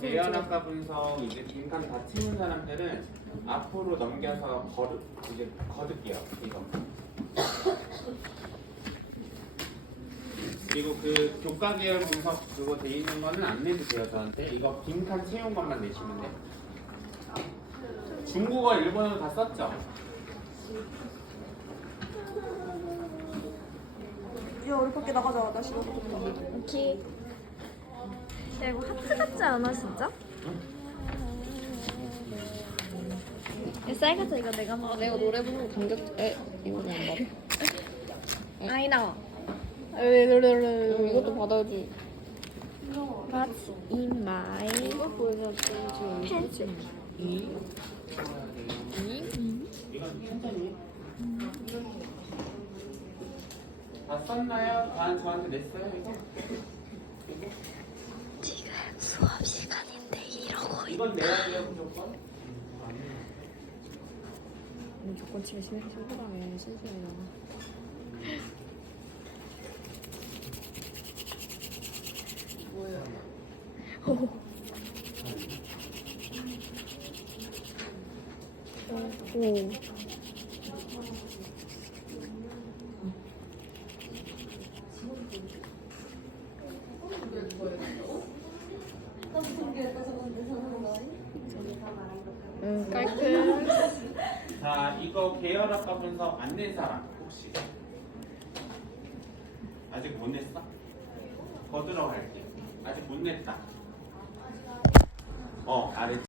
계열학과 분석 이제 빈칸 다 채운 사람들은 앞으로 넘겨서 거듭 이제 거듭게요 이거. 그리고 그 교과 계열 분석 그거 돼 있는 거는 안 내도 돼요 저한테 이거 빈칸 채운 것만 내시면 돼. 중국어 일본어 다 썼죠? 야 우리 밖에 나가자 너무 덥다 오케이. 야 이거 하트 같지 않아 진짜? 야 쌀가자 이거 내가 먹어. 내가 노래 부르고 감격 에 이거는 안 받아. 응, 이것도 받아야지 What's in my 이거 지금 pencil? 이 천천히. 다 썼나요? 아 저한테 냈어요 이거? 이건 내야 돼요 무조건. 조건 치면 신- 신부랑에 신신이랑 오. 응 깔끔. 자 이거 계열학과 분석 안 낸 사람 혹시? 아직 못 냈어? 거들어 갈게. 아직 못 냈다. 어 아래